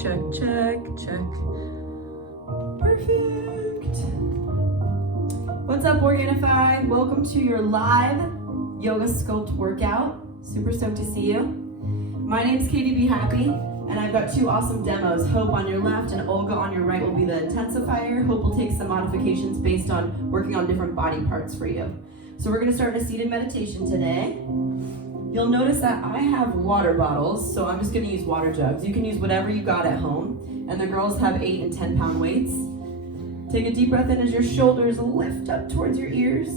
check, check, check. Perfect. What's up, Organifi? Welcome to your live yoga sculpt workout. Super stoked to see you. My name's Katie Be Happy, and I've got two awesome demos. Hope on your left and Olga on your right will be the intensifier. Hope will take some modifications based on working on different body parts for you. So we're gonna start a seated meditation today. You'll notice that I have water bottles, so I'm just gonna use water jugs. You can use whatever you got at home, and the girls have 8 and 10 pound weights. Take a deep breath in as your shoulders lift up towards your ears.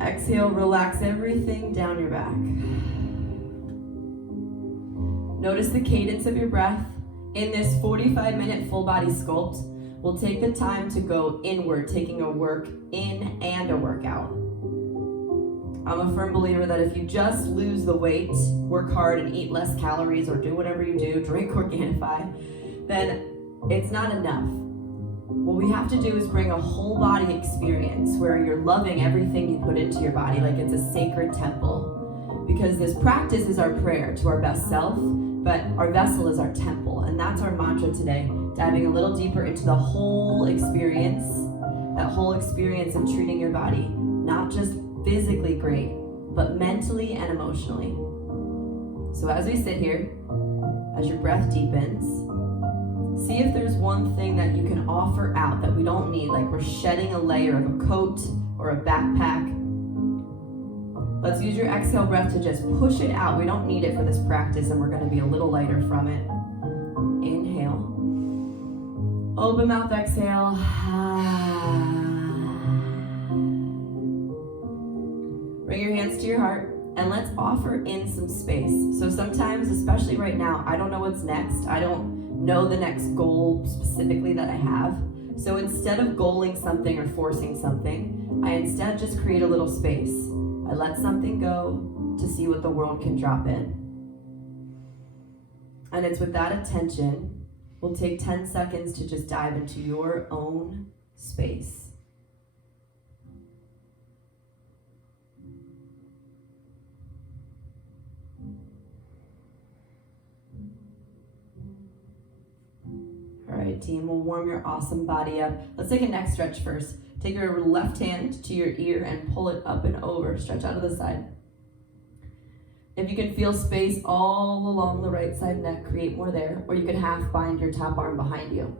Exhale, relax everything down your back. Notice the cadence of your breath. In this 45-minute full body sculpt, we'll take the time to go inward, taking a work in and a workout. I'm a firm believer that if you just lose the weight, work hard and eat less calories or do whatever you do, drink Organifi, then it's not enough. What we have to do is bring a whole body experience where you're loving everything you put into your body like it's a sacred temple. Because this practice is our prayer to our best self, but our vessel is our temple, and that's our mantra today, diving a little deeper into the whole experience, that whole experience of treating your body, not just physically great, but mentally and emotionally. So as we sit here, as your breath deepens, see if there's one thing that you can offer out that we don't need, like we're shedding a layer of a coat or a backpack. Let's use your exhale breath to just push it out. We don't need it for this practice, and we're going to be a little lighter from it. Inhale. Open mouth, exhale. Bring your hands to your heart, and let's offer in some space. So sometimes, especially right now, I don't know what's next. I don't know the next goal specifically that I have. So instead of goaling something or forcing something, I instead just create a little space. I let something go to see what the world can drop in. And it's with that attention, we'll take 10 seconds to just dive into your own space. All right, team, we'll warm your awesome body up. Let's take a neck stretch first. Take your left hand to your ear and pull it up and over. Stretch out to the side. If you can feel space all along the right side neck, create more there. Or you can half bind your top arm behind you.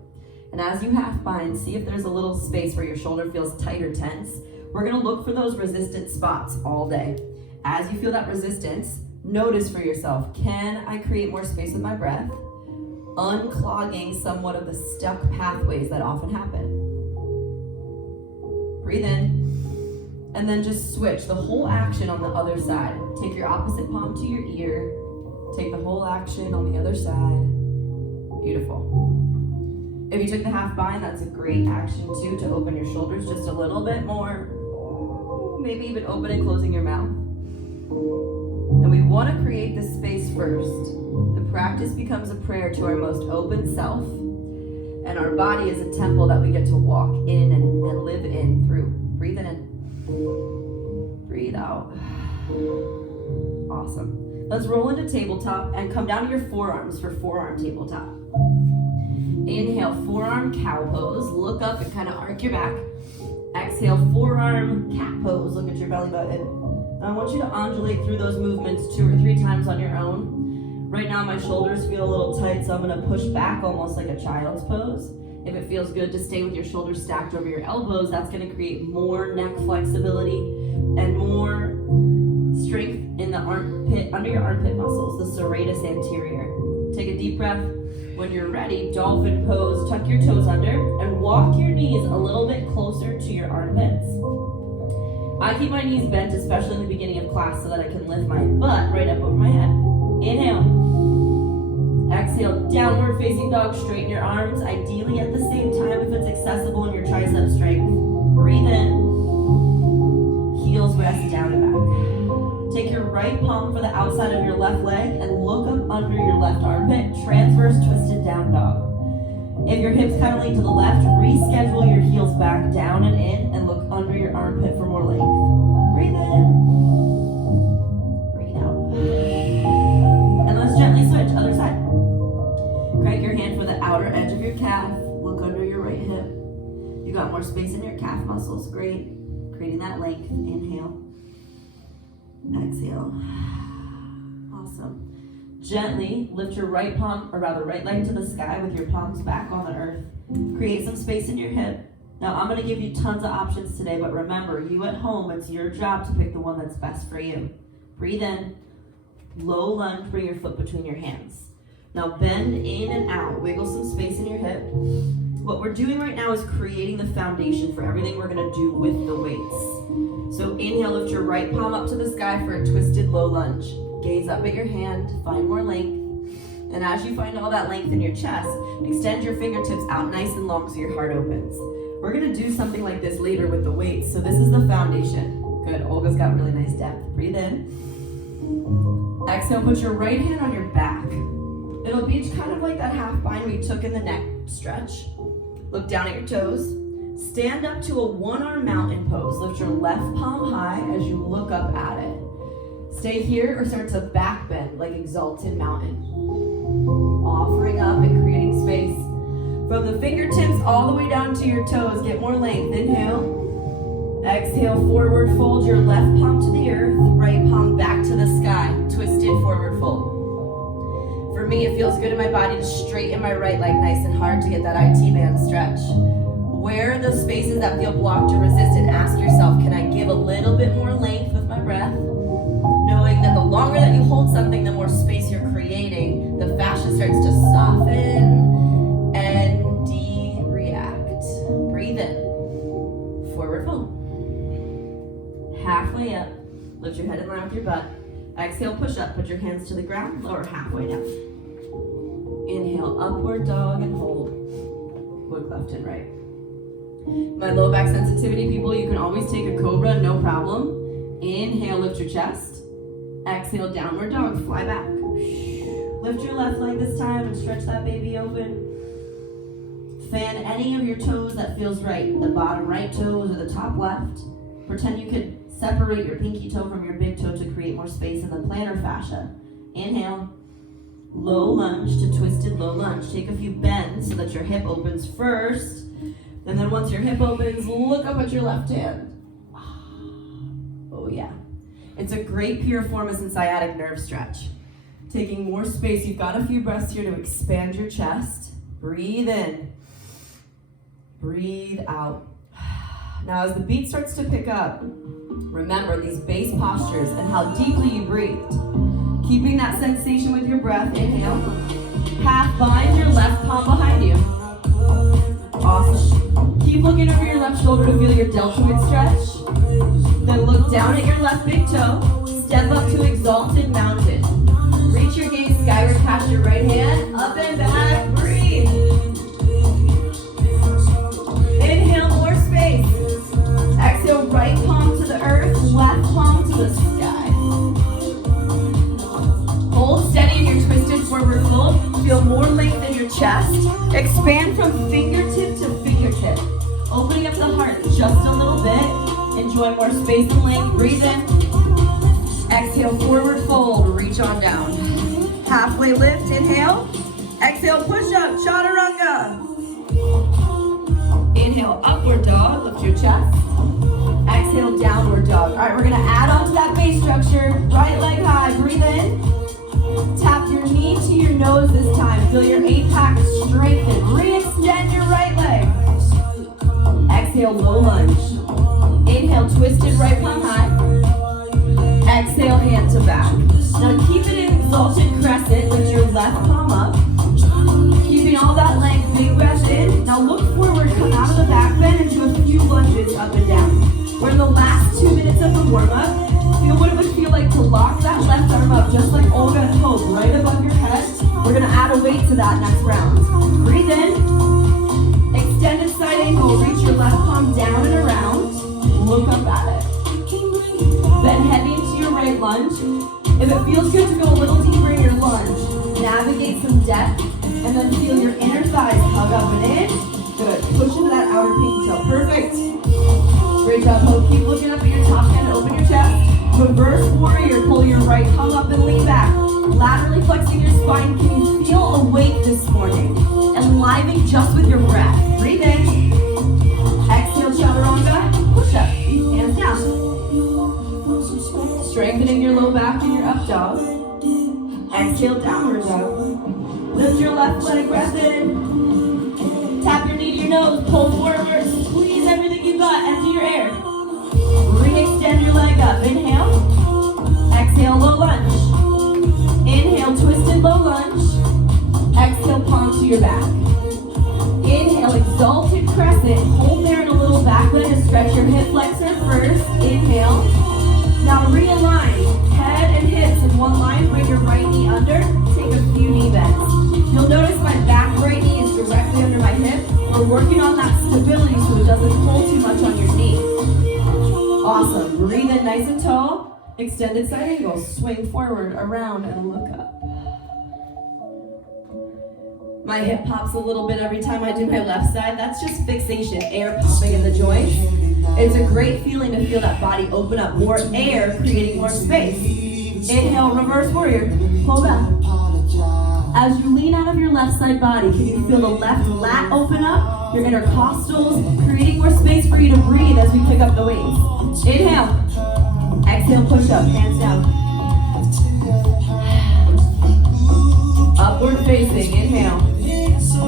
And as you half bind, see if there's a little space where your shoulder feels tight or tense. We're gonna look for those resistant spots all day. As you feel that resistance, notice for yourself, can I create more space with my breath? Unclogging somewhat of the stuck pathways that often happen. Breathe in, and then just switch the whole action on the other side. Take your opposite palm to your ear. Take the whole action on the other side. Beautiful. If you took the half bind, that's a great action too, to open your shoulders just a little bit more. Maybe even open and closing your mouth. And we want to create this space first. The practice becomes a prayer to our most open self, and our body is a temple that we get to walk in and live in through. Breathe in. Breathe out. Awesome. Let's roll into tabletop and come down to your forearms for forearm tabletop. Inhale, forearm cow pose. Look up and kind of arc your back. Exhale, forearm cat pose. Look at your belly button. I want you to undulate through those movements 2 or 3 times on your own. Right now my shoulders feel a little tight, so I'm gonna push back almost like a child's pose. If it feels good to stay with your shoulders stacked over your elbows, that's gonna create more neck flexibility and more strength in the armpit, under your armpit muscles, the serratus anterior. Take a deep breath. When you're ready, dolphin pose, tuck your toes under and walk your knees a little bit closer to your armpits. I keep my knees bent, especially in the beginning of class, so that I can lift my butt right up over my head. Inhale. Exhale, downward facing dog. Straighten your arms, ideally at the same time if it's accessible in your tricep strength. Breathe in. Heels rest down and back. Take your right palm for the outside of your left leg and look up under your left armpit. Transverse twisted down dog. If your hips kind of lean to the left, reschedule your heels back down and in and look under your armpit for more length. Breathe in. Breathe out. And let's gently switch, other side. Crank your hand for outer edge of your calf. Look under your right hip. You got more space in your calf muscles. Great. Creating that length. Inhale. Exhale. Awesome. Gently lift your right palm, or rather right leg to the sky with your palms back on the earth. Create some space in your hip. Now I'm going to give you tons of options today, but remember, you at home, it's your job to pick the one that's best for you. Breathe in. Low lunge, bring your foot between your hands. Now bend in and out. Wiggle some space in your hip. What we're doing right now is creating the foundation for everything we're going to do with the weights. So inhale, lift your right palm up to the sky for a twisted low lunge. Gaze up at your hand, find more length. And as you find all that length in your chest, extend your fingertips out nice and long so your heart opens. We're going to do something like this later with the weights. So this is the foundation. Good, Olga's got really nice depth. Breathe in. Exhale, put your right hand on your back. It'll be kind of like that half bind we took in the neck stretch. Look down at your toes. Stand up to a one-arm mountain pose. Lift your left palm high as you look up at it. Stay here or start to back bend like exalted mountain. Offering up and creating space. From the fingertips all the way down to your toes, get more length. Inhale. Exhale, forward fold your left palm to the earth, right palm back to the sky. Twisted forward fold. For me, it feels good in my body to straighten my right leg nice and hard to get that IT band stretch. Where are those spaces that feel blocked or resistant? Ask yourself, can I give a little bit more length with my breath? Knowing that the longer that you hold something, the more space you're creating, the fascia starts to soften and de-react. Breathe in. Forward fold. Halfway up. Lift your head in line with your butt. Exhale, push up. Put your hands to the ground. Lower halfway down. Inhale, upward dog and hold. Look left and right. My low back sensitivity people, you can always take a cobra, no problem. Inhale, lift your chest. Exhale, downward dog, fly back. Lift your left leg this time and stretch that baby open. Fan any of your toes that feels right. The bottom right toes or the top left. Pretend you could separate your pinky toe from your big toe to create more space in the plantar fascia. Inhale. Low lunge to twisted low lunge. Take a few bends so that your hip opens first. And then once your hip opens, look up at your left hand. Oh yeah. It's a great piriformis and sciatic nerve stretch. Taking more space, you've got a few breaths here to expand your chest. Breathe in. Breathe out. Now as the beat starts to pick up, remember these base postures and how deeply you breathed. Keeping that sensation with your breath, inhale. Half bind your left palm behind you. Awesome. Keep looking over your left shoulder to feel your deltoid stretch. Then look down at your left big toe. Step up to exalted mountain. Reach your gaze skyward past your right hand. Up and back. Breathe. Inhale, more space. Exhale, right palm to the earth, left palm to the sky. Hold steady in your twisted forward fold. Feel more length in your chest. Expand from fingertip to fingertip. Opening up the heart just a little bit. Enjoy more space and length. Breathe in. Exhale, forward fold. Reach on down. Halfway lift. Inhale. Exhale, push up. Chaturanga. Inhale, upward dog. Lift your chest. Exhale, downward dog. All right, we're going to add on to that base structure. Right leg high. Breathe in. Tap your knee to your nose this time. Feel your apex strengthen. Re-extend your right leg. Exhale, low lunge. Inhale, twisted right palm high. Exhale, hand to back. Now keep it in exalted crescent with your left palm up. Keeping all that length, big breath in. Now look forward, come out of the back bend into a few lunges up and down. We're in the last 2 minutes of the warm-up. Feel what it would feel like to lock that left arm up, just like Olga and Hope, right above your head. We're gonna add a weight to that next round. Breathe in. Extended side angle, reach your left palm down and around. Look up at it. Then heavy into your right lunge. If it feels good to go a little deeper in your lunge, navigate some depth, and then feel your inner thighs hug up and in. Good. Push into that outer pinky toe. Perfect. Great job, Hope. Keep looking up at your top hand. Open your chest. Reverse warrior. Pull your right palm up and lean back. Laterally flexing your spine. Can you feel awake this morning? And reviving just with your breath. Breathe in. Exhale, chaturanga. Push up. Hands down. Strengthening your low back in your up dog. Exhale, downward dog. Lift your left leg, breath in. Tap your knee to your nose, pull forward, squeeze everything you got, empty your air. Re-extend your leg up. Inhale. Exhale, low lunge. Inhale, twisted low lunge. Exhale, palms to your back. Inhale, exalted crescent. Hold there in a little back bend to stretch your hip flexor first. Inhale. Now realign. Head and hips in one line. Bring your right knee under. Take a few knee bends. You'll notice my back right knee is directly under my hip. We're working on that stability so it doesn't pull too much on your knee. Awesome. Breathe in nice and tall. Extended side angle. Swing forward, around, and look up. My hip pops a little bit every time I do my left side. That's just fixation, air popping in the joints. It's a great feeling to feel that body open up. More air, creating more space. Inhale, reverse warrior. Pull back. As you lean out of your left side body, can you feel the left lat open up? Your intercostals, creating more space for you to breathe as we pick up the weights. Inhale. Exhale, push up, hands down. Upward facing, inhale.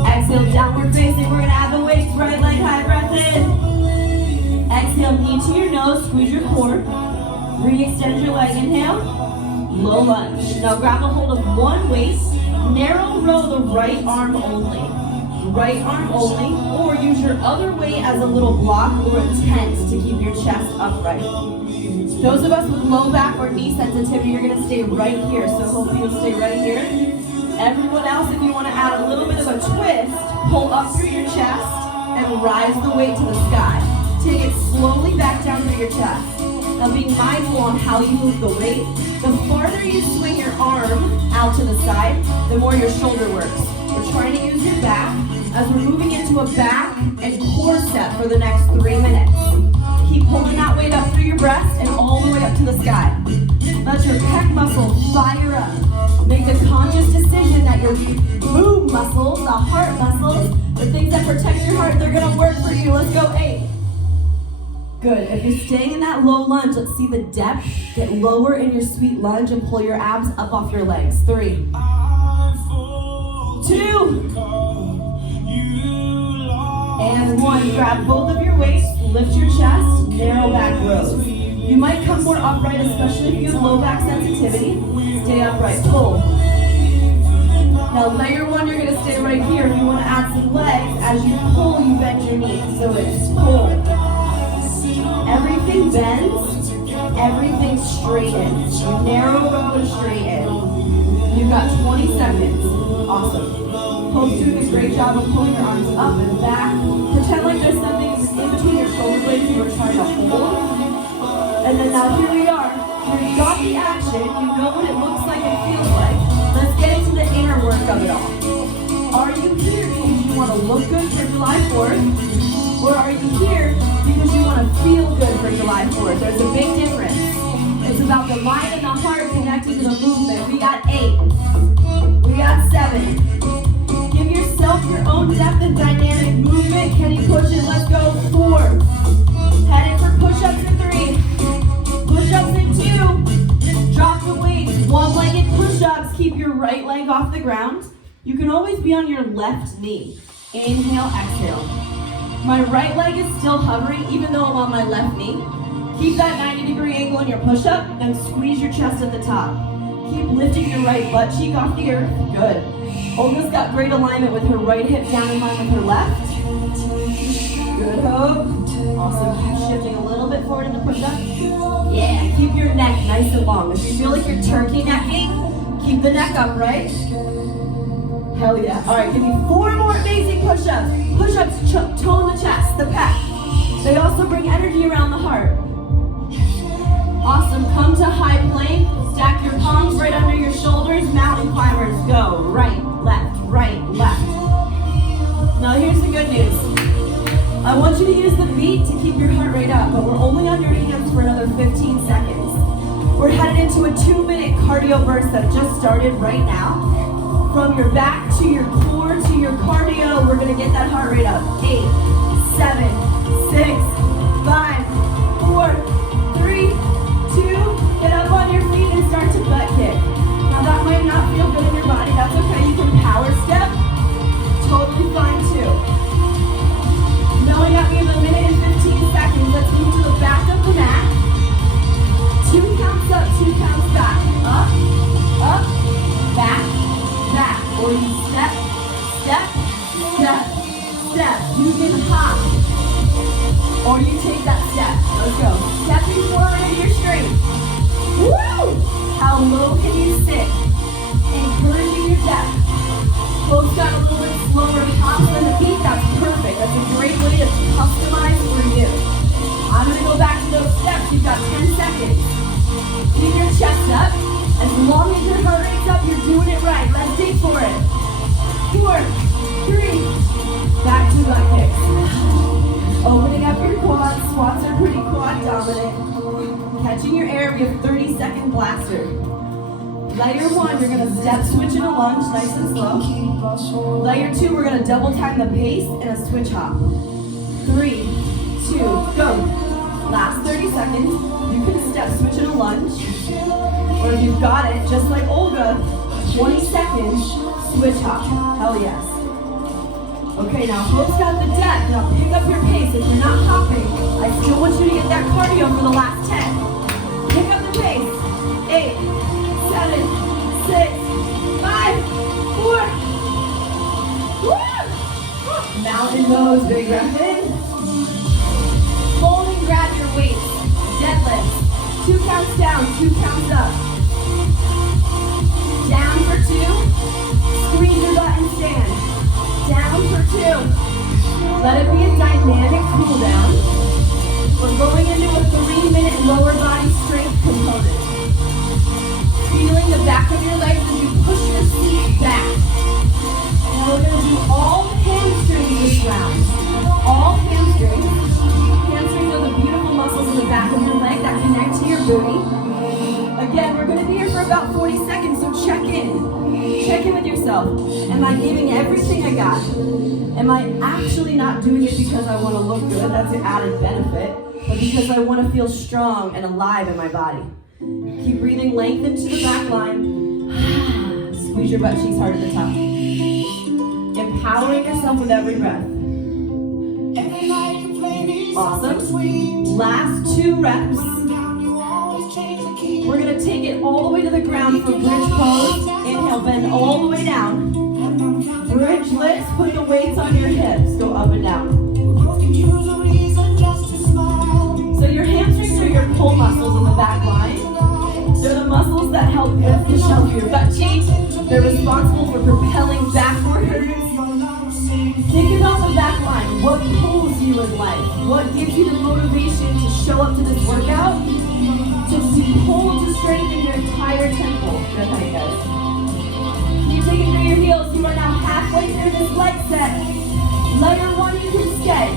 Exhale, downward facing. We're gonna add the weights, right leg high, breath in. Exhale, knee to your nose, squeeze your core. Re-extend your leg, inhale. Low lunge. Now grab a hold of one weight. Narrow row the right arm only. Right arm only, or use your other weight as a little block or a tent to keep your chest upright. Those of us with low back or knee sensitivity, you're gonna stay right here, so hopefully you'll stay right here. Everyone else, if you wanna add a little bit of a twist, pull up through your chest and rise the weight to the sky. Take it slowly back down through your chest. Now being mindful on how you move the weight, the farther you swing your arm out to the side, the more your shoulder works. We're trying to use your back as we're moving into a back and core set for the next 3 minutes. Keep pulling that weight up through your breast and all the way up to the sky. Let your pec muscles fire up. Make the conscious decision that your boom muscles, the heart muscles, the things that protect your heart, they're gonna work for you. Let's go, 8. Good. If you're staying in that low lunge, let's see the depth. Get lower in your sweet lunge and pull your abs up off your legs. 3, 2, and 1. Grab both of your weights, lift your chest, narrow back rows. You might come more upright, especially if you have low back sensitivity. Stay upright, pull. Now layer 1, you're gonna stay right here. If you wanna add some legs, as you pull, you bend your knees. So it's pull. Everything bends, everything straightens. You narrow row and straighten. You've got 20 seconds. Awesome. Hope's doing a great job of pulling your arms up and back. Pretend like there's something in between your shoulder blades you were trying to hold. And then now here we are. You've got the action. You know what it looks like and feels like. Let's get into the inner work of it all. Are you here because you want to look good for July 4th? Or are you here because you want to feel good for July 4th? There's a big difference. It's about the mind and the heart connected to the movement. We got 8. We got 7. Give yourself your own depth and dynamic movement. Can you push it? Let's go. 4. Headed for push-ups in 3. Push-ups in 2. Drop the weights. One-legged push-ups. Keep your right leg off the ground. You can always be on your left knee. Inhale, exhale. My right leg is still hovering even though I'm on my left knee. Keep that 90-degree angle in your push-up and squeeze your chest at the top. Keep lifting your right butt cheek off the earth. Good. Olga's got great alignment with her right hip down in line with her left. Good, Hope. Awesome. Keep shifting a little bit forward in the push-up. Yeah, keep your neck nice and long. If you feel like you're turkey necking, keep the neck upright. Hell yeah. All right, give me 4 more amazing push-ups. Push-ups tone the chest, the pec. They also bring energy around the heart. Awesome. Come to high plank. Stack your palms right under your shoulders. Mountain climbers, go. Right, left, right, left. Now here's the good news. I want you to use the beat to keep your heart rate up, but we're only on your hands for another 15 seconds. We're headed into a 2-minute cardio burst that just started right now. From your back to your core to your cardio, We're gonna get that heart rate up. 8, 7, 6, 5, 4, 3, 2. Get up on your feet and start to butt kick. Now that might not feel good in your body. That's okay. You can power step. Totally fine too. Knowing that we have a minute and 15 seconds, let's move to the back of the mat. 2 counts up, 2 counts back. Up, up, back, back. Or you step, step, step, step. You can hop. Or you take that step. Let's go. Stepping forward into your strength. Woo! How low can you sit? Encouraging your depth. Folks got a little bit slower hops than the beat. That's perfect. That's a great way to customize for you. I'm going to go back to those steps. You've got 10 seconds. Keep your chest up. As long as your heart rate's up, you're doing it right. Let's dig for it. 4, 3. Back to butt kicks. Opening up your quads. Squats are pretty quad dominant. Catching your air. We have 30-second blaster. Layer 1, you're going to step switch in a lunge, nice and slow. Layer 2, we're going to double time the pace in a switch hop. 3, 2, go. Last 30 seconds, you can step switch in a lunge. Or if you've got it, just like Olga, 20 seconds, switch hop. Hell yes. Okay, now folks got the depth. Now pick up your pace. If you're not hopping, I still want you to get that cardio for the last 10. Pick up the pace. 8, 7, 6, 5, 4. Woo! Mountain pose, big breath in. Fold and grab your weights. Deadlift. 2 counts down, 2 counts up. Down for 2. Squeeze your butt and stand. Down for 2. Let it be a dynamic cool down. We're going into a 3-minute lower body strength component. Feeling the back of your legs as you push your feet back. Now we're going to do all hamstrings this round. All hamstrings. Hamstrings are the beautiful muscles in the back of your leg that connect to your booty. Again, we're going to be here for about 40 seconds, so check in. Check in with yourself. Am I giving everything I got? Am I actually not doing it because I want to look good? That's an added benefit. But because I want to feel strong and alive in my body. Keep breathing length into the back line. Squeeze your butt cheeks hard at the top. Empowering yourself with every breath. Awesome. Last 2 reps. We're going to take it all the way to the ground for bridge pose. Inhale, bend all the way down. Bridge lifts, put the weights on your hips. Go up and down. So your hamstrings are your pull muscles in the back line. They're the muscles that help lift the shelf of your butt cheeks. They're responsible for propelling backwards. Think about the back line. What pulls you in life? What gives you the motivation to show up to this workout? To pull to strengthen your entire temple. Good night, guys. Keep digging through your heels. You are now halfway through this leg set. Layer 1, you can skate.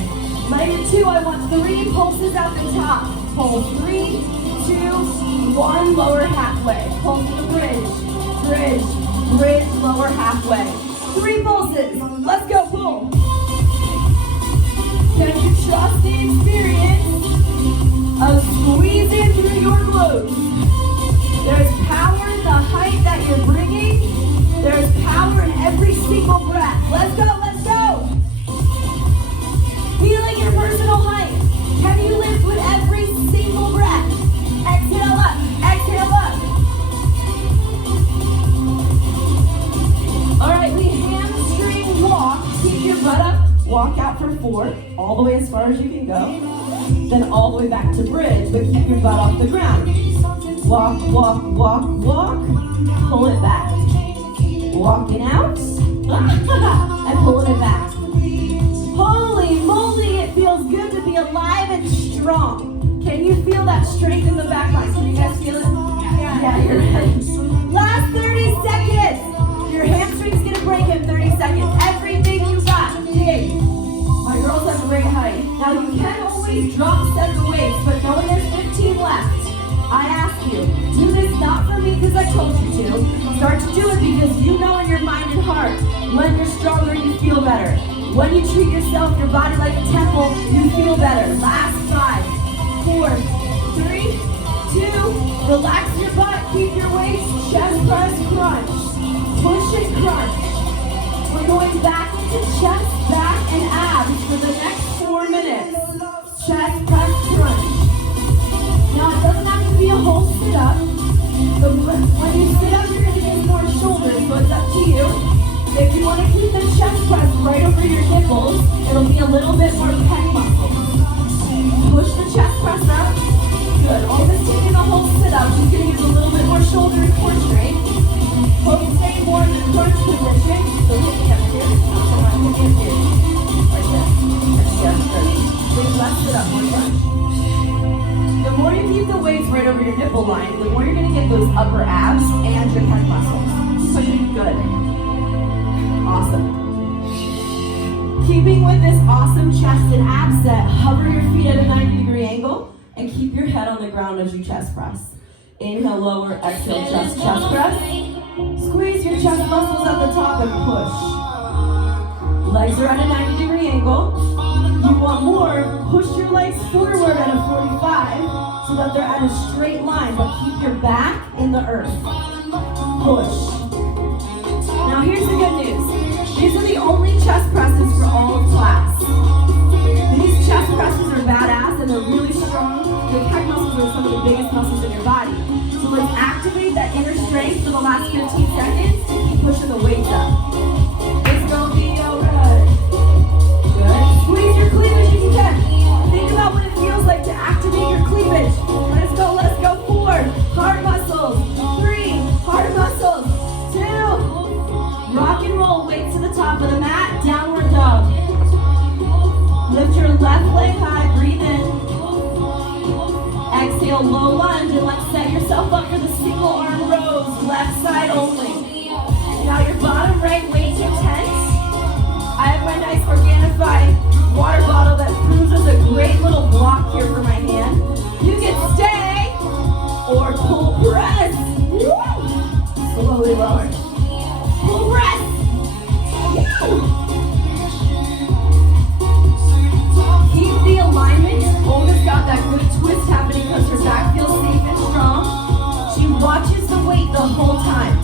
Layer 2, I want 3 pulses at the top. Pull 3, 2, 1, lower halfway. Pull to the bridge, bridge, bridge, lower halfway. 3 pulses. Let's go, pull. Can you trust the experience of squeezing through your glutes? There's power in the height that you're bringing. There's power in every single breath. Let's go, let's go. Feeling your personal height. Can you lift with every single breath? Exhale up, exhale up. All right, we hamstring walk. Keep your butt up. Walk out for 4, all the way as far as you can go. Then all the way back to bridge, but keep your butt off the ground. Walk, walk, walk, walk. Pull it back. Walking out. And pulling it back. Holy moly, it feels good to be alive and strong. Can you feel that strength in the back line? Can you guys feel it? Yeah, you're ready. Last 30 seconds. Your hamstring's gonna break in 30 seconds. Everything you got, dig. My girls have great height. Now you can always drop set the weights, but knowing there's 15 left, I ask you, do this not for me because I told you to. Start to do it because you know in your mind and heart, when you're stronger, you feel better. When you treat yourself, your body like a temple, you feel better. Last 5, 4, 3, 2, relax your butt, keep your weights, chest press, crunch. Push and crunch. We're going back into chest, back, and abs for the next 4 minutes. Chest press, crunch. Now it doesn't have to be a whole sit-up. When you sit up, you're going to get more shoulders, so it's up to you. If you want to keep the chest press right over your nipples, it'll be a little bit more pec muscle. Push the chest press up. Good. Almost taking the whole sit-up. Just going to give a little bit more shoulder and core straight. Hope you stay more in the crunch position. So looking up here. Looking up here. Like this. That's good. Big left sit-up. More crunch. The more you keep the weights right over your nipple line, the more you're going to get those upper abs and your pec muscles. Pushing good. Awesome. Keeping with this awesome chest and ab set, hover your feet at a 90-degree angle and keep your head on the ground as you chest press. Inhale, lower, exhale, chest press. Squeeze your chest muscles at the top and push. Legs are at a 90-degree angle. You want more, push your legs forward at a 45 so that they're at a straight line, but keep your back in the earth. Push. Now here's the good news. These are the only chest presses for all of class. These chest presses are badass and they're really strong. The pec muscles are some of the biggest muscles in your body. So let's activate that inner strength for the last 15 seconds and keep pushing the weights up. It's gonna be alright. Good. Squeeze your cleavage if you can. Think about what it feels like to activate your cleavage. Let's go 4. Heart muscles. 3. Heart muscles. 2. Rock and roll, weight to the top of the mat, downward dog. Lift your left leg high, breathe in. Exhale, low lunge, and let's set yourself up for the single arm rows, left side only. Now your bottom right weight's intense. I have my nice Organifi water bottle that proves as a great little block here for my hand. You can stay or pull press. Slowly lower. Pull press. Keep the alignment. Olga's got that good twist happening because her back feels safe and strong. She watches the weight the whole time.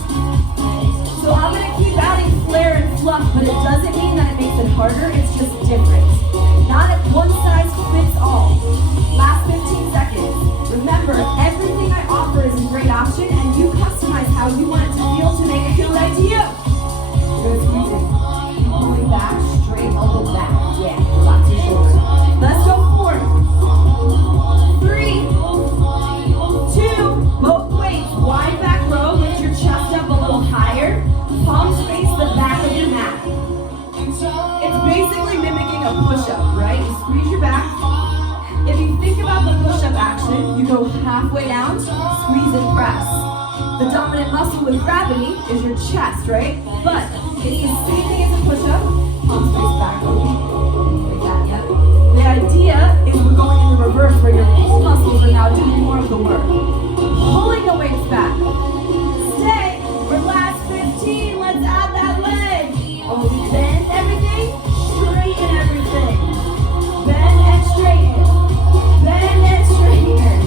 So I'm going to keep adding flair and fluff, but it doesn't mean that it makes it harder. It's just different. Not at one size fits all. Last 15 seconds. Remember, everything I offer is a great option, and you customize how you want it to feel to make it feel right to you. Good squeezing. Pulling back, straight elbow back. Yeah, relax your shoulders. Let's go 4, 3, 2, both weights. Wide back row, lift your chest up a little higher. Palms face the back of your mat. It's basically mimicking a push-up, right? You squeeze your back. If you think about the push-up action, you go halfway down, squeeze and press. The dominant muscle with gravity is your chest, right? But it's the same thing as a push-up. Palms face back, like that, yeah. The idea is we're going in the reverse, where your pull muscles are now doing more of the work. Pulling the weights back. Stay. For last 15, let's add that leg. Oh, bend everything, straighten everything. Bend and straighten. Bend and straighten.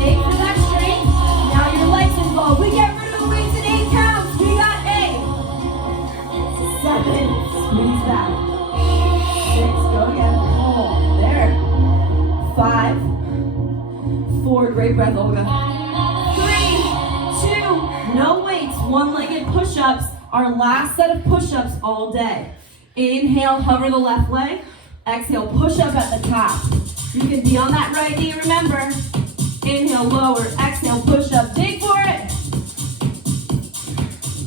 Take for that straight. Now your legs involved. We get rid of the weights in 8 counts. We got 8. 7. Squeeze back. 6. Go again. Oh, there. 5. 4. Great breath, Olga. 3, 2. No weights. One-legged push-ups. Our last set of push-ups all day. Inhale, hover the left leg. Exhale, push up at the top. You can be on that right knee, remember. Inhale, lower. Exhale, push up. Dig for it.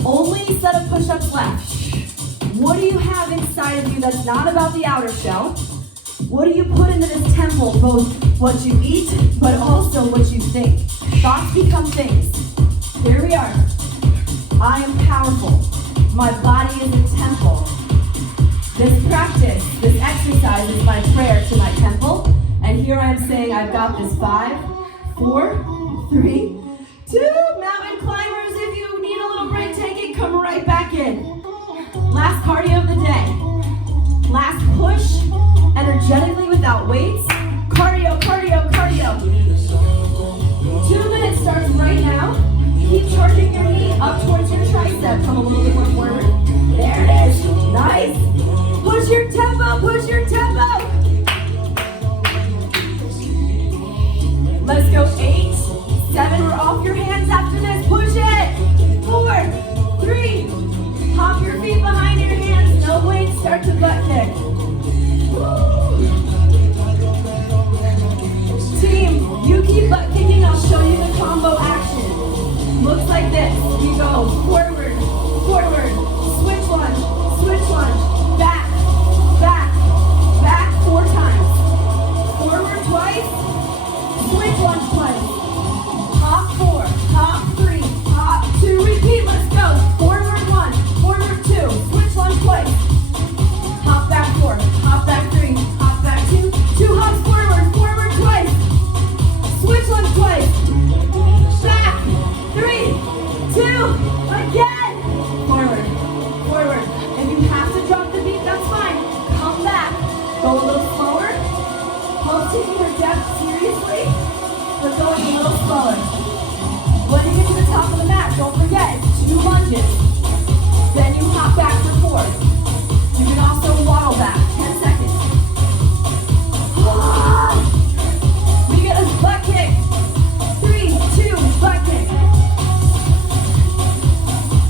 Only set of push-ups left. What do you have inside of you that's not about the outer shell? What do you put into this temple? Both what you eat, but also what you think. Thoughts become things. Here we are. I am powerful. My body is a temple. This practice, this exercise is my prayer to my temple. And here I am saying I've got this. 5, 4, 3, 2. Mountain climbers, if you need a little break, take it. Come right back in. weights. Cardio, cardio, cardio. 2 minutes starts right now. Keep charging your knee up towards your tricep. Come a little bit more forward. There it is. Nice. Push your tempo, push your tempo. Let's go. 8, 7. We're off your hands after this. Push it. 4, 3. Hop your feet behind your hands. No weight. Start to butt kick. Team, you keep butt kicking. I'll show you the combo action. Looks like this. You go forward, forward, switch lunge, back, back, back 4 times. Forward twice, switch lunge twice. Hop 4, hop 3, hop 2. Repeat, let's go. Forward 1, forward 2, switch lunge twice. Hop back 4, hop back 3, hop back 2. 2 hops forward, forward twice. Switch lunge twice. Back. 3, 2, again. Forward, forward. If you have to drop the beat, that's fine. Come back. Go a little slower. Hope taking your depth seriously, but going a little slower. When you get to the top of the mat, don't forget, 2 lunges. Then you hop back for 4. You can also waddle back. 10 seconds. We get a butt kick. 3, 2, butt kick.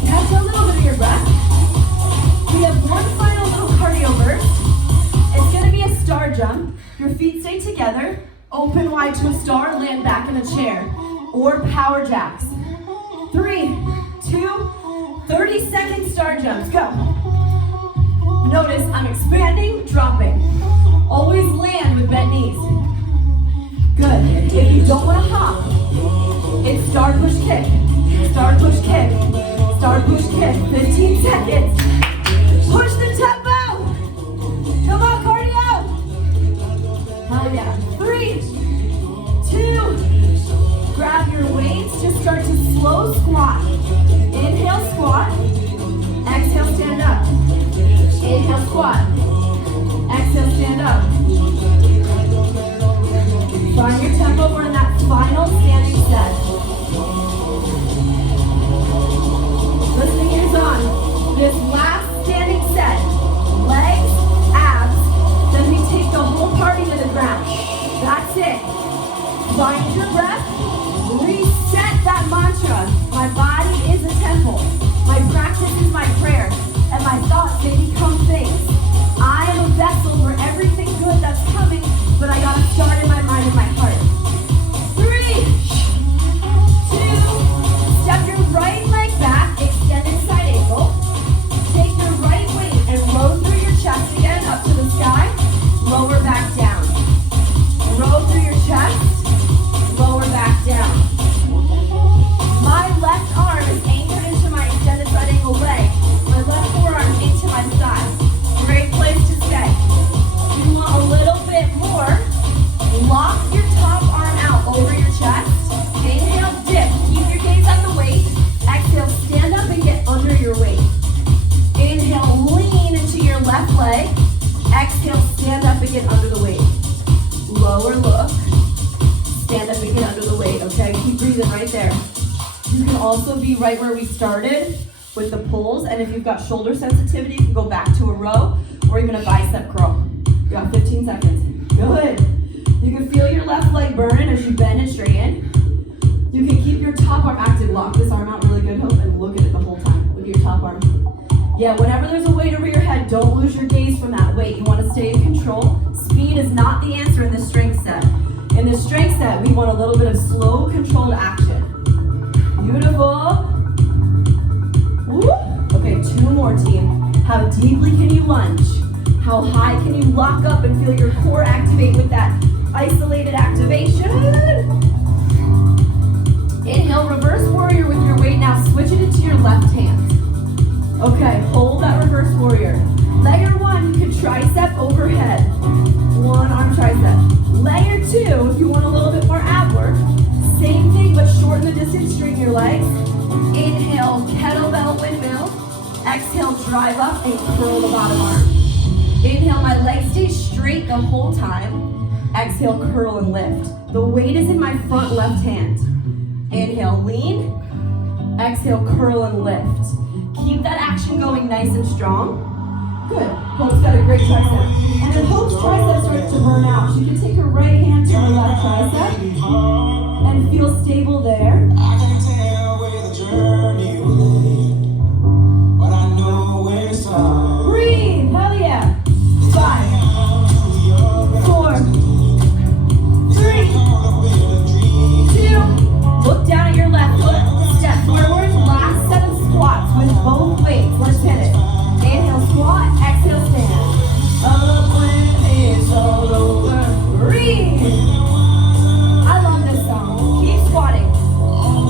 Catch a little bit of your breath. We have one final little cardio burst. It's going to be a star jump. Your feet stay together. Open wide to a star. Land back in a chair. Or power jacks. 3, 2, 30-second star jumps. Go. Notice I'm expanding, dropping. Always land with bent knees. Good. If you don't want to hop, it's star push kick. Star push kick. Star push kick. 15 seconds. Push the tempo. Come on, cardio. Hell yeah. 3, 2. Grab your weights. Just start to slow squat. Inhale, squat. Exhale, stand up. Inhale, squat. Exhale, stand up. Find your tempo. We're in that final standing set. Listening ears on. This last standing set. Legs, abs. Then we take the whole party to the ground. That's it. Find your breath. Reset that mantra. My body is a temple. My practice is my prayer. And my thoughts, they become things. I am a vessel for everything good that's coming, but I gotta start in my mind and my heart. 3, 2, step your right leg back, extended side angle. Take your right weight and row through your chest again, up to the sky. Lower back down. Row through your chest, lower back down. My left arm is anchored into my extended side angle leg. My left forearm into my thigh. Great place to stay. If you want a little bit more, lock your top arm out over your chest. Inhale, dip. Keep your gaze at the weight. Exhale, stand up and get under your weight. Inhale, lean into your left leg. Exhale, stand up and get under the weight. Lower look. Stand up and get under the weight, okay? Keep breathing right there. You can also be right where we started with the pulls, and if you've got shoulder sensitivity, you can go back to a row or even a bicep curl. You got 15 seconds. Good. You can feel your left leg burning as you bend and straighten. You can keep your top arm active. Lock this arm out really good, Hope, and look at it the whole time. Look at your top arm. Yeah, whenever there's a weight over your head, don't lose your gaze from that weight. You want to stay in control. Speed is not the answer in the strength set. In the strength set, we want a little bit of slow, controlled action. Beautiful. Woo. Okay, 2 more, team. How deeply can you lunge? How high can you lock up and feel your core activate with that isolated activation? Inhale, reverse warrior with your weight. Now switch it into your left hand. Okay, hold that reverse warrior. Layer 1, you can tricep overhead. 1 arm tricep. Layer 2, if you want a little bit more ab work. Same thing, but shorten the distance, straighten your legs. Inhale, kettlebell windmill. Exhale, drive up and curl the bottom arm. Inhale, my legs stay straight the whole time. Exhale, curl and lift. The weight is in my front left hand. Inhale, lean. Exhale, curl and lift. Keep that action going nice and strong. Good. Hope's got a great tricep. And if Hope's tricep starts to burn out, she can take her right hand to her left tricep and feel stable there. I can tell where the journey will end, but I know where to start. Breathe. Hell yeah. 5, 4, 3, 2. Look down at your left foot. Step forward. Last set of squats with both weights. Let's hit it. Inhale, squat. Exhale, stand. Up when it's all over. Breathe. I love this song. Keep squatting.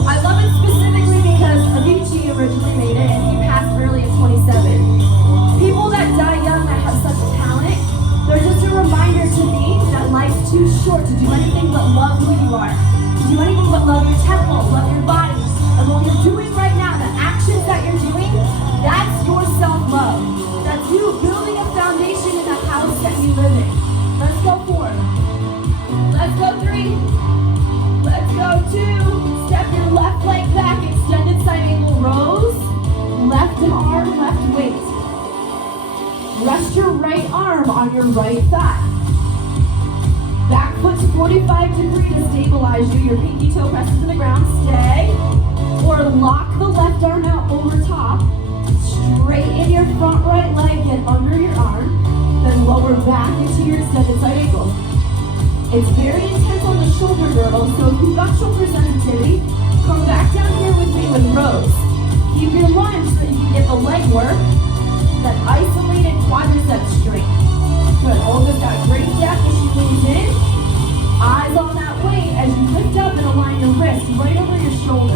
I love it specifically because 𝐊𝐚𝐭𝐢𝐞 originally made it and he passed early in 27. People that die young that have such talent, they're just a reminder to me that life's too short to do anything but love who you are. To do anything but love your temple, love your body. And what you're doing right now, the actions that you're doing, that's your self-love. That's you building a foundation in the house that you live in. Let's go 4. Let's go 3. Let's go 2. Step your left leg back, extended side angle rows. Left arm, left weight. Rest your right arm on your right thigh. Back foot's 45 degrees to stabilize you. Your pinky toe presses to the ground. Stay. Or lock the left arm out over top. Straighten your front right leg and under your arm. Then lower back into your extended side angle. It's very intense on the shoulder girdle, so if you've got shoulder sensitivity, come back down here with me with rows. Keep your lunge so you can get the leg work. That isolated quadricep strength. Good. Olga's got great depth as she leans in. Eyes on that weight as you lift up and align your wrist right over your shoulder.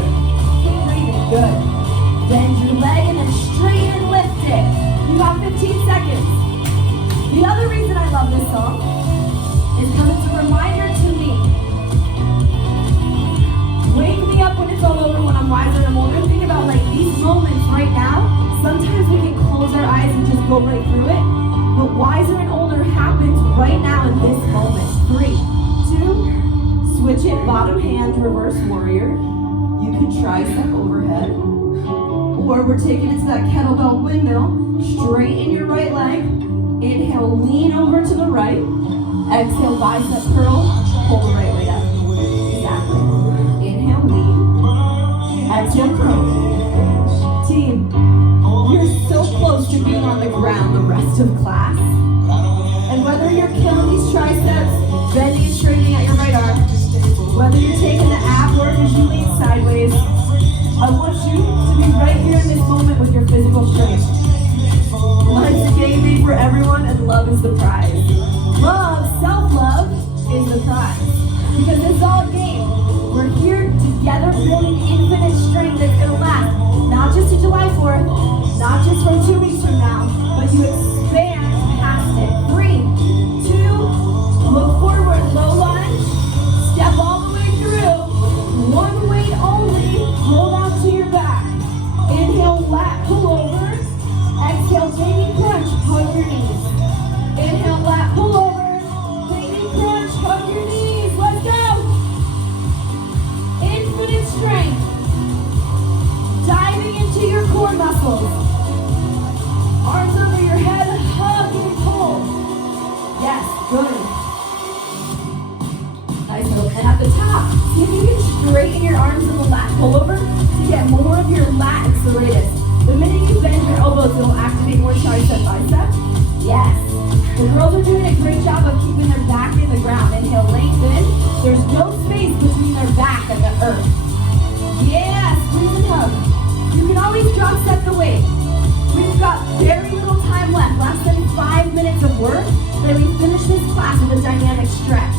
Keep breathing. Good. Bend your leg and then straighten and lift it. You got 15 seconds. The other reason I love this song is because it's a reminder to me. Wake me up when it's all over, when I'm wiser and I'm older. Think about like these moments right now. Sometimes we can close our eyes and just go right through it. But wiser and older happens right now in this moment. 3, 2, switch it, bottom hand, reverse warrior. You can tricep overhead. Or we're taking it to that kettlebell windmill. Straighten your right leg. Inhale, lean over to the right. Exhale, bicep curl. Pull the right leg up. Exactly. Inhale, lean. Exhale, curl. Team, you're so close to being on the ground the rest of class. And whether you're killing these triceps, bending and straightening at your right arm, whether you're taking the ab work as you lean sideways, I want you to be right here in this moment with your physical strength. Life's a game made for everyone, and love is the prize. Love, self-love, is the prize. Because it's all a game. We're here together building infinite strength that's going to last. Not just to July 4th, not just from 2 weeks from now, but you expand past it. 3, 2, look forward, low lunge, step all the way through. One weight only, roll out to your back. Inhale, lat pull over. Exhale, baby crunch, hug your knees. Inhale, lat pull over. Baby crunch, hug your knees. Let's go. Infinite strength. Diving into your core muscles. Arms under your head, hug and pull. Yes, good. Nice. And at the top, see if you can straighten your arms in the lat pullover to get more of your lats serratus. The minute you bend your elbows, it'll activate more tricep, bicep. Yes. The girls are doing a great job of keeping their back in the ground. Inhale, lengthen. There's no space between their back and the earth. Yeah, squeeze and hug. You can always drop set the weight. We've got very little time left, less than 5 minutes of work. Then we finish this class with a dynamic stretch.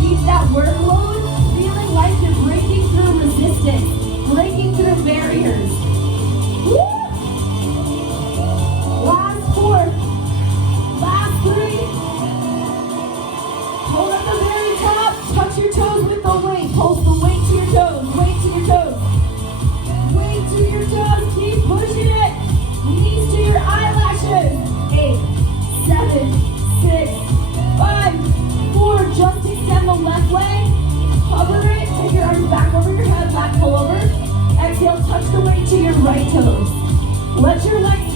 Keep that workload feeling like you're breaking through resistance, breaking through barriers. Woo! Last 4, last 3. Hold at the very top, touch your toes with the weight. Pulse the weight to your toes, weight to your toes. Weight to your toes, keep pushing it. Knees to your eyelashes. 8, 7, 6, 5, 4, just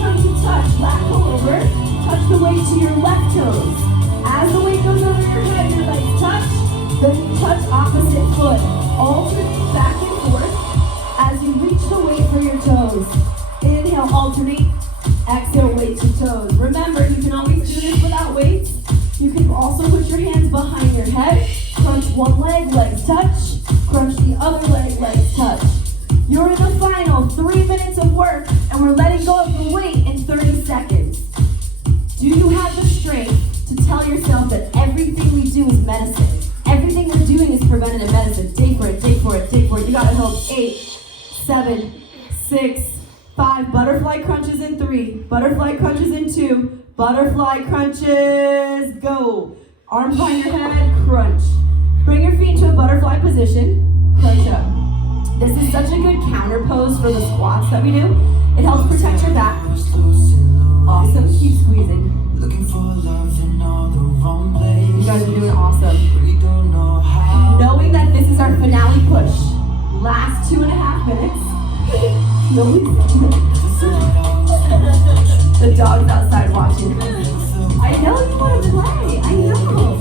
time to touch. Lap pull over. Touch the weight to your left toes. As the weight goes over your head, your legs touch. Then you touch opposite foot. Alternate back and forth as you reach the weight for your toes. Inhale, alternate. Exhale, weight to toes. Remember, you can always do this without weights. You can also put your hands behind your head. Crunch one leg, legs touch. Crunch the other leg, legs touch. You're in the final 3 minutes of work, and we're letting go of the weight in 30 seconds. Do you have the strength to tell yourself that everything we do is medicine? Everything we're doing is preventative medicine. Dig for it, dig for it, dig for it. You gotta help. 8, 7, 6, 5. Butterfly crunches in 3. Butterfly crunches in 2. Butterfly crunches. Go. Arms behind your head. Crunch. Bring your feet into a butterfly position. Crunch up. This is such a good counter pose for the squats that we do. It helps protect your back. Awesome. Keep squeezing. You guys are doing awesome. Knowing that this is our finale push. Last 2.5 minutes. The dog's outside watching. I know you want to play. I know.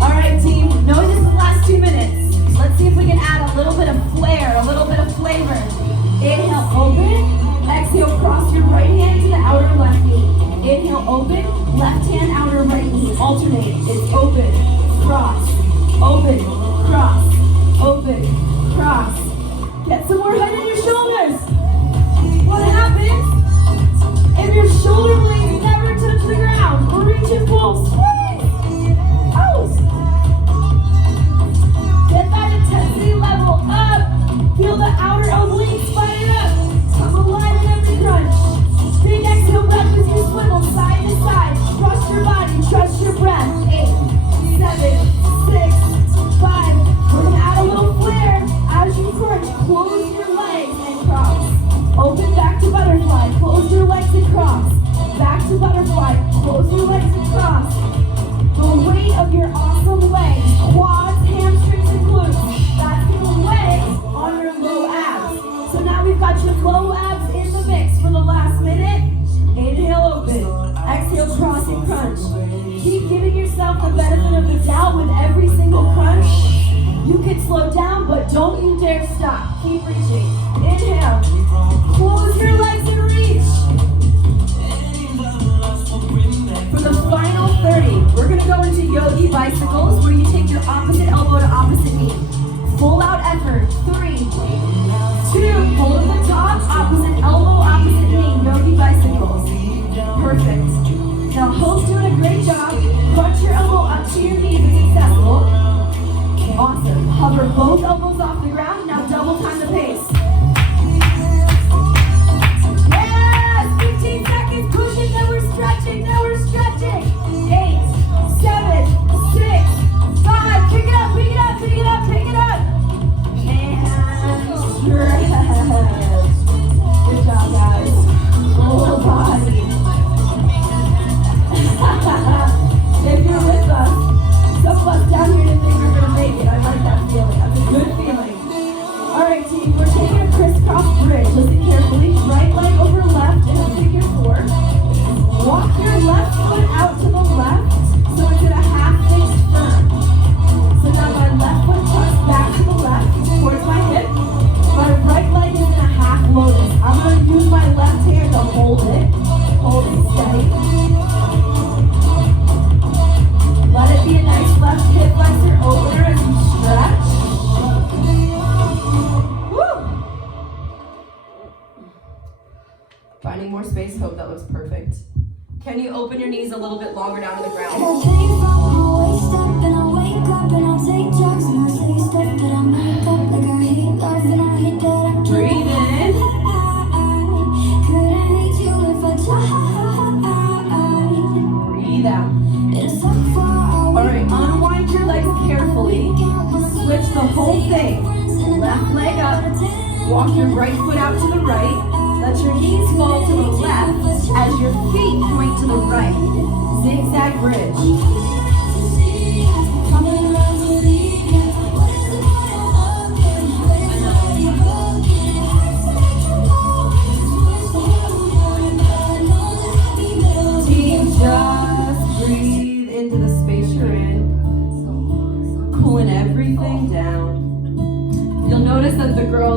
All right, team. Knowing this is the last 2 minutes. Let's see if we can add a little bit of flair, a little bit of flavor. Inhale, open. Exhale, cross your right hand to the outer left knee. Inhale, open. Left hand, outer right knee. Alternate. It's open, cross, open, cross, open, cross. Get some more head in your shoulders. What happens if your shoulder blades never touch the ground? We'll reach and pull. Squeeze. Oh. Get that intensity level up. Feel the outer obliques fire up. Come alive in every crunch. Big exhale breath as you swivel side to side. Trust your body, trust your breath. 8, 7, 6, 5. We're gonna add a little flair as you crunch. Close your legs and cross. Open back to butterfly. Close your legs and cross. Back to butterfly. Close your legs and cross. The weight of your awesome legs, quads, hamstrings, and glutes, that's gonna weigh on your low abs. So now we've got your low abs in the mix for the last minute. Inhale, open. Exhale, cross and crunch. Keep giving yourself the benefit of the doubt with every single crunch. You can slow down, but don't you dare stop. Keep reaching. Inhale. Close your legs and reach. For the final 30, we're going to go into yogi bicycles where you take your opposite elbow to opposite knee. Full out effort. 3, 2, pull at the top, opposite elbow, opposite knee. Yogi bicycles. Perfect. Now, Hope's doing a great job. Crunch your elbow up to your knees if accessible. Awesome. Hover both elbows off the ground. Now double time the pace. Yes! 15 seconds. Push it. Now we're stretching. Now we're stretching. 8, 7, 6, 5. Pick it up. Pick it up. Pick it up. Pick it up. And stretch. Good job, guys. Full body. If you're with us, some of us down here didn't think we were going to make it. I like that feeling. That's a good feeling. All right, team. We're taking a crisscross bridge. Listen carefully. Right leg over left in a figure 4. Walk your left foot out to the left so it's in a half fixed firm. So now my left foot tucks back to the left towards my hip. My right leg is in a half lotus. I'm going to use my left hand to hold it. Hold it steady. Let it be a nice left hip flexor opener as you stretch. Woo! Finding more space, Hope. That looks perfect. Can you open your knees a little bit longer down to the ground? Breathe in. Breathe out. Alright, unwind your legs carefully. Switch the whole thing. Left leg up. Walk your right foot out to the right. Let your knees fall to the left as your feet point to the right. Zigzag bridge.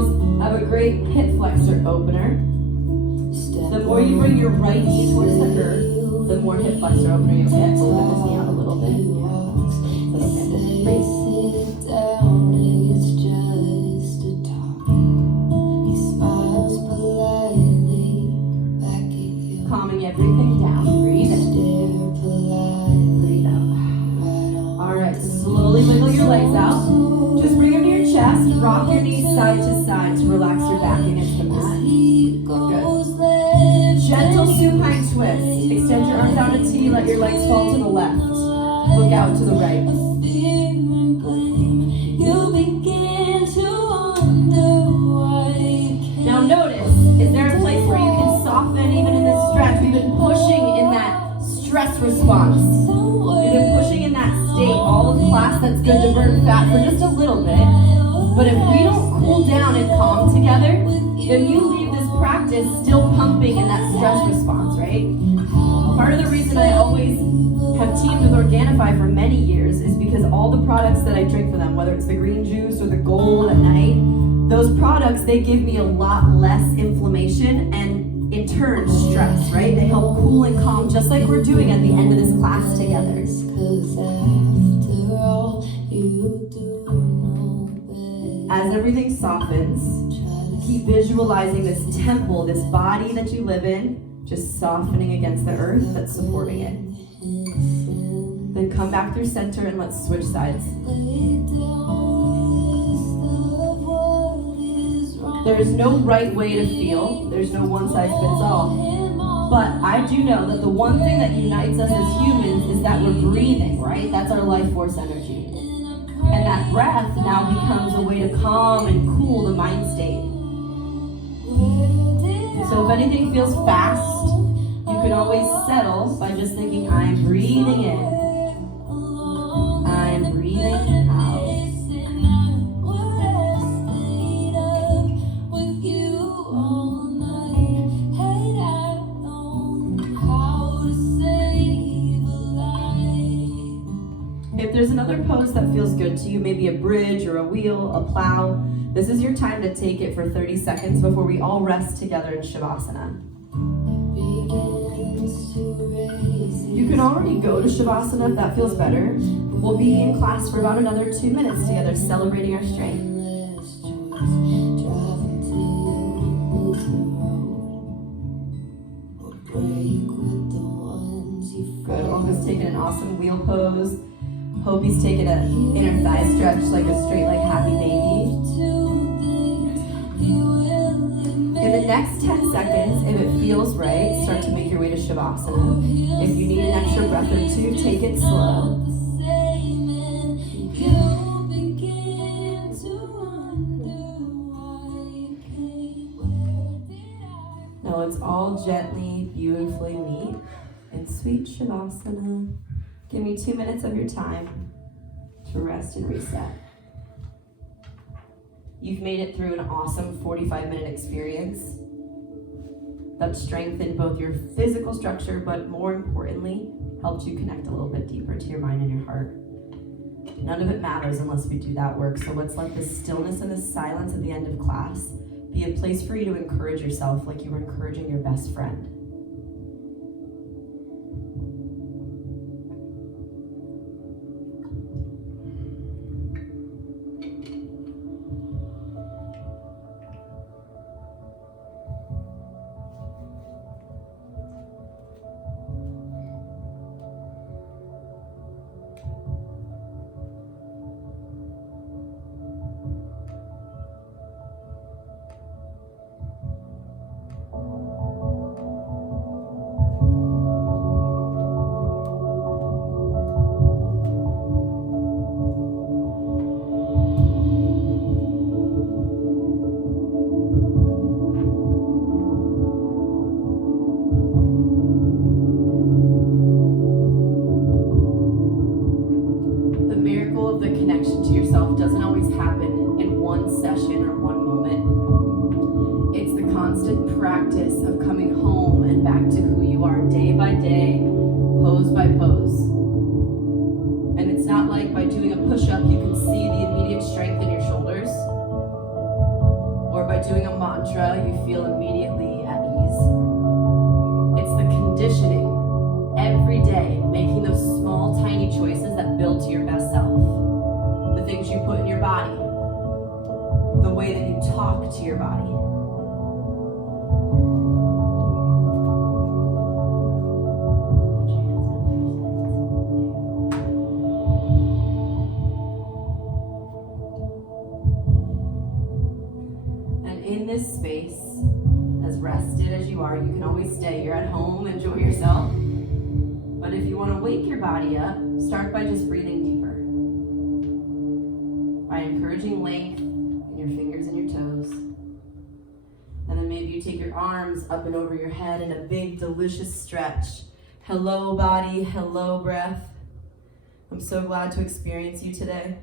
girls have a great hip flexor opener. The more you bring your right knee towards the earth, the more hip flexor opener you'll get. So lift this knee out a little bit. Calming everything down. Breathe in. Breathe out. Alright, slowly wiggle your legs out. Just bring them to your chest. Rock your knees side to side to relax your back against the mat. Good. Gentle supine twist. Extend your arms down to T. Let your legs fall to the left. Look out to the right. Now notice, is there a place where you can soften even in this stretch? We've been pushing in that stress response. We've been pushing in that state all of class. That's good to burn fat for just a little bit. But if we don't cool down and calm together, then you leave this practice still pumping in that stress response, right? Part of the reason I always have teamed with Organifi for many years is because all the products that I drink for them, whether it's the green juice or the gold at night, those products, they give me a lot less inflammation and in turn stress, right? They help cool and calm just like we're doing at the end of this class together. As everything softens, keep visualizing this temple, this body that you live in, just softening against the earth that's supporting it. Then come back through center and let's switch sides. There's no right way to feel. There's no one size fits all. But I do know that the one thing that unites us as humans is that we're breathing, right? That's our life force energy. And that breath now becomes a way to calm and cool the mind state. So if anything feels fast, you can always settle by just thinking, I'm breathing in. I'm breathing out. If there's another pose that feels good to you, maybe a bridge or a wheel, a plow, this is your time to take it for 30 seconds before we all rest together in Shavasana. You can already go to Shavasana if that feels better. We'll be in class for about another 2 minutes together, celebrating our strength. Good, Olga's taking an awesome wheel pose. Hopi's taking an inner thigh stretch like a straight leg happy baby. In the next 10 seconds, if it feels right, start to make your way to Shavasana. If you need an extra breath or two, take it slow. Now let's all gently, beautifully meet in sweet Shavasana. Give me 2 minutes of your time to rest and reset. You've made it through an awesome 45-minute experience that strengthened both your physical structure, but more importantly, helped you connect a little bit deeper to your mind and your heart. None of it matters unless we do that work, so let's let the stillness and the silence at the end of class be a place for you to encourage yourself like you were encouraging your best friend. mantra, you feel immediately at ease. It's the conditioning every day, making those small, tiny choices that build to your best self. The things you put in your body, the way that you talk to your body. And in this space, as rested as you are, you can always stay. You're at home, enjoy yourself. But if you want to wake your body up, start by just breathing deeper. By encouraging length in your fingers and your toes. And then maybe you take your arms up and over your head in a big, delicious stretch. Hello, body. Hello, breath. I'm so glad to experience you today.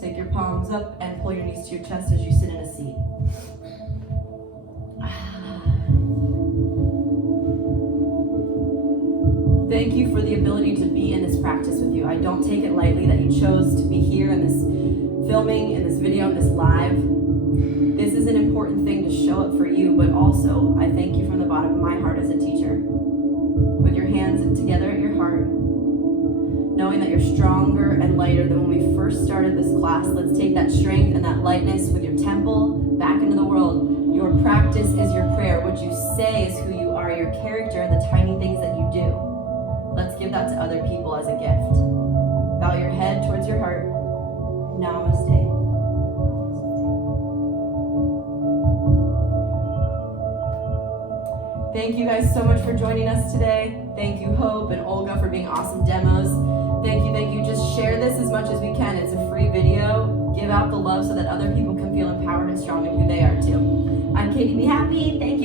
Take your palms up and pull your knees to your chest as you sit in a seat. Thank you for the ability to be in this practice with you. I don't take it lightly that you chose to be here in this filming, in this video, in this live. This is an important thing to show up for you, but also I thank you from the bottom of my heart as a teacher. With your hands together at your heart, knowing that you're stronger and lighter than when we first started this class. Let's take that strength and that lightness with your temple back into the world. Your practice is your prayer. What you say is who you are, your character, and the tiny things that you do. Let's give that to other people as a gift. Bow your head towards your heart. Namaste. Thank you guys so much for joining us today. Thank you, Hope and Olga, for being awesome demos. Thank you. Just share this as much as we can. It's a free video. Give out the love so that other people can feel empowered and strong in who they are too. I'm Katie Be Happy. Thank you.